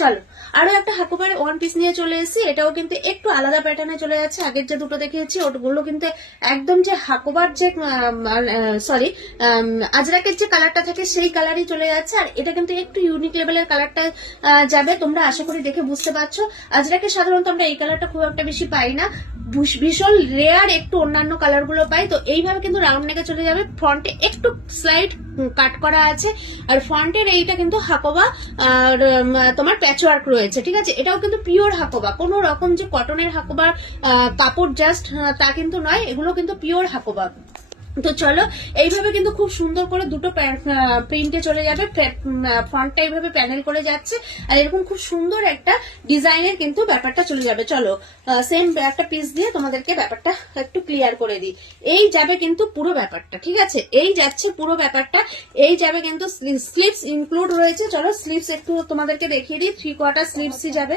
চলো আরো একটা হাকোবার ওয়ান পিস নিয়ে চলে এসেছি। এটাও কিন্তু একটু আলাদা প্যাটার্নে চলে যাচ্ছে। আগের যে দুটো দেখিয়েছি ওগুলো কিন্তু একদম যে হাকোবার যে সরি আজরাকের যে কালারটা থাকে সেই কালারই চলে যাচ্ছে। আর এটা কিন্তু একটু ইউনিক লেভেলের কালারটা যাবে, তোমরা আশা করি দেখে বুঝতে পারছো। আজরাকে সাধারণত আমরা এই কালারটা খুব একটা বেশি পাই না, ভীষণ রেয়ার একটু অন্যান্য কালার গুলো পাই। তো এইভাবে কিন্তু রাউন্ড নেকে চলে যাবে, ফ্রন্টে একটু স্লাইড কাট করা আছে, আর ফ্রন্টের এইটা কিন্তু হাকোবা আর তোমার প্যাচওয়ার্ক রয়েছে, ঠিক আছে। এটাও কিন্তু পিওর হাকোবা, কোনো রকম যে কটনের হাকোবার কাপড় জাস্ট তা কিন্তু নয়, এগুলো কিন্তু পিওর হাকোবা। তো চলো এইভাবে কিন্তু খুব সুন্দর করে দুটো প্রিন্টে চলে যাবে, ফ্রন্টটা এইভাবে প্যানেল করে যাচ্ছে, আর এরকম খুব সুন্দর একটা ডিজাইনের কিন্তু ব্যাপারটা চলে যাবে। চলো সেম একটা পিস দিয়ে তোমাদেরকে ব্যাপারটা একটু ক্লিয়ার করে দিই। এই যাবে কিন্তু পুরো ব্যাপারটা, ঠিক আছে, এই যাচ্ছে পুরো ব্যাপারটা, এই যাবে কিন্তু স্লিভস ইনক্লুড রয়েছে। চলো স্লিভস একটু তোমাদেরকে দেখিয়ে দিই, 3/4 স্লিভসই যাবে,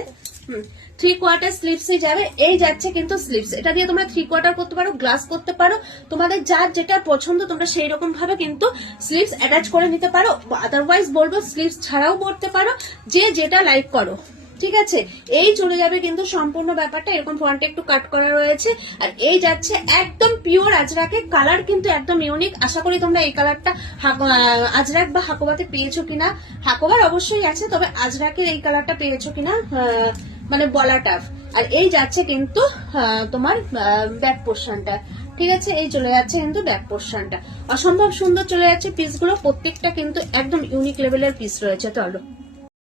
3/4 স্লিভসই যাবে। এই যাচ্ছে কিন্তু স্লিভস, এটা দিয়ে তোমরা 3/4 করতে পারো, গ্লাস করতে পারো, তোমাদের যার যেটা পছন্দ তোমরা সেই রকম ভাবে কিন্তু স্লিভস অ্যাটাচ করে নিতে পারো। আদারওয়াইজ বলবো স্লিভস ছাড়াও পরতে পারো, যে যেটা লাইক করো, ঠিক আছে। এই চলে যাবে কিন্তু সম্পূর্ণ ব্যাপারটা, এরকম ফ্রন্টে একটু কাট করা রয়েছে। আর এই যাচ্ছে একদম পিওর আজরাকে, কালার কিন্তু একদম ইউনিক। আশা করি তোমরা এই কালারটা আজরাক বা হাকোবাতে পেয়েছো কিনা, হাকোবার অবশ্যই আছে, তবে আজরাকের এই কালারটা পেয়েছো কিনা মানে বলা টাফ। আর এই যাচ্ছে কিন্তু তোমার ব্যাক পোর্শনটা, ঠিক আছে, এই চলে যাচ্ছে কিন্তু ব্যাক পোর্শনটা, অসম্ভব সুন্দর চলে যাচ্ছে পিসগুলো, প্রত্যেকটা কিন্তু একদম ইউনিক লেভেলের পিস রয়েছে। চলো